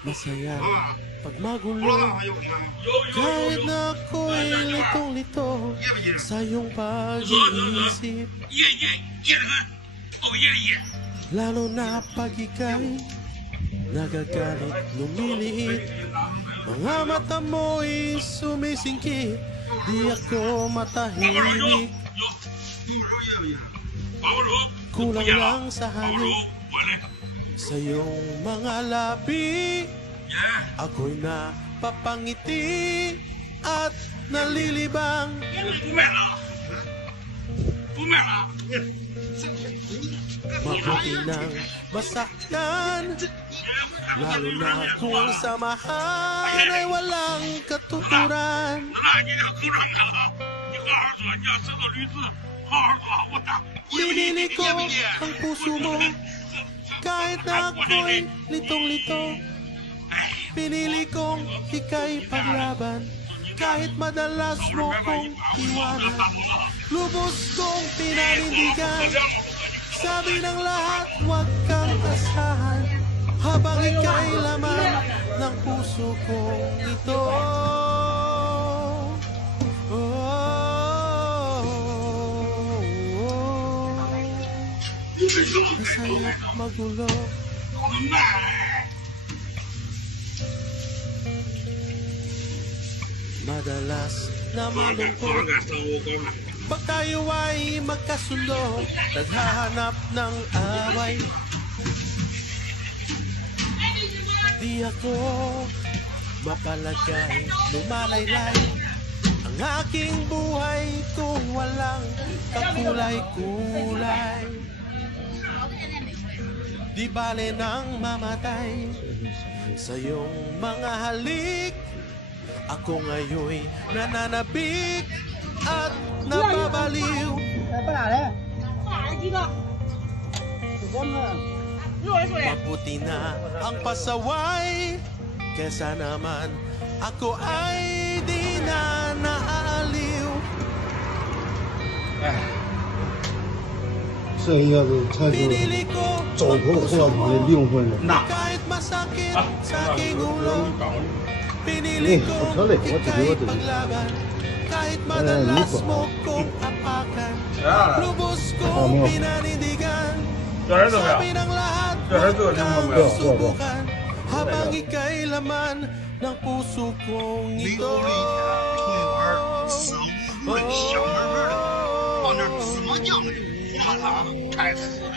Masaya pag magulo, kahit na ako'y litong-lito sa iyong pag-iisip. Lalo na pag ika'y nagagalit, lumiliit, mga mata mo'y sumisingkit, di ako matahimik. Kulang lang sa halik sa iyong mga labi, ako'y napapangiti at nalilibang. Mabuti nang masaktan, lalo na kung samahan ay walang katuturan. Pinili ko ang puso mo, kahit na ako'y litong-lito. Pinili kong ika'y paglaban, kahit madalas mo kong iwanan. Lubos kong pinanindigan, sabi ng lahat huwag kang asahan, habang ika'y laman ng puso kong ito. Masaya't magulo, madalas na malungkot. Pag tayo ay magkasundo, naghahanap ng away. Di ako mapalagay, lumalaylay ang aking buhay kung walang kakulay-kulay. Di bale nang mamatay sa iyong mga halik, ako ngayon'y nananabik at napabaliw. Mabuti na ang pasaway, kesa naman ako ay di na naaaliw. 这要是才是走投无路的灵魂了。那，你不可累，我自己我自己。你说。好没有？这儿怎么样？这儿这个地方没有。Habang ika'y laman ng puso kong ito. 香闷闷的，放点芝麻酱的。 开始对，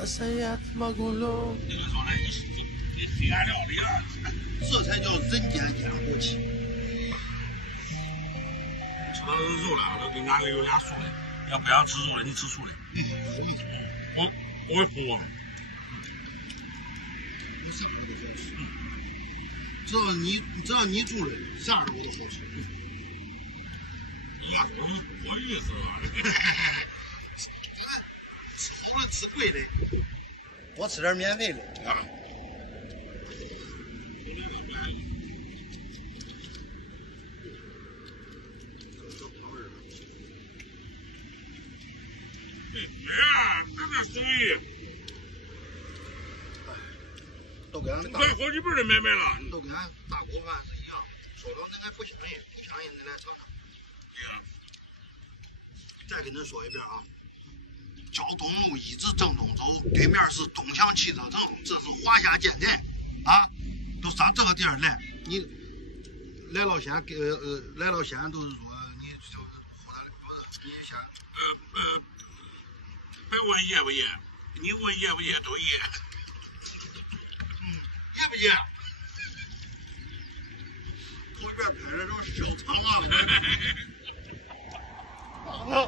Masaya't magulo， 那个说来你西安料理啊，这才叫人间烟火气。吃到这肉了，都给俺有俩素的，要不想吃肉的，你吃素的。我会活。只要你住了，啥时候都好吃。你要说我意思。除了吃贵的，多吃点免费的。都跟俺大好几辈的买卖了，都跟俺大锅饭是一样，烧到那还不香嘞，香烟恁来尝尝。再跟恁说一遍啊。 交东路一直正东走，对面是东强汽车城，这是华夏建材啊，都上这个地儿来。你来老县来老县都是说你这后来不是你先别问业不业，你问业不业都业，业不业？后边开着都小厂啊。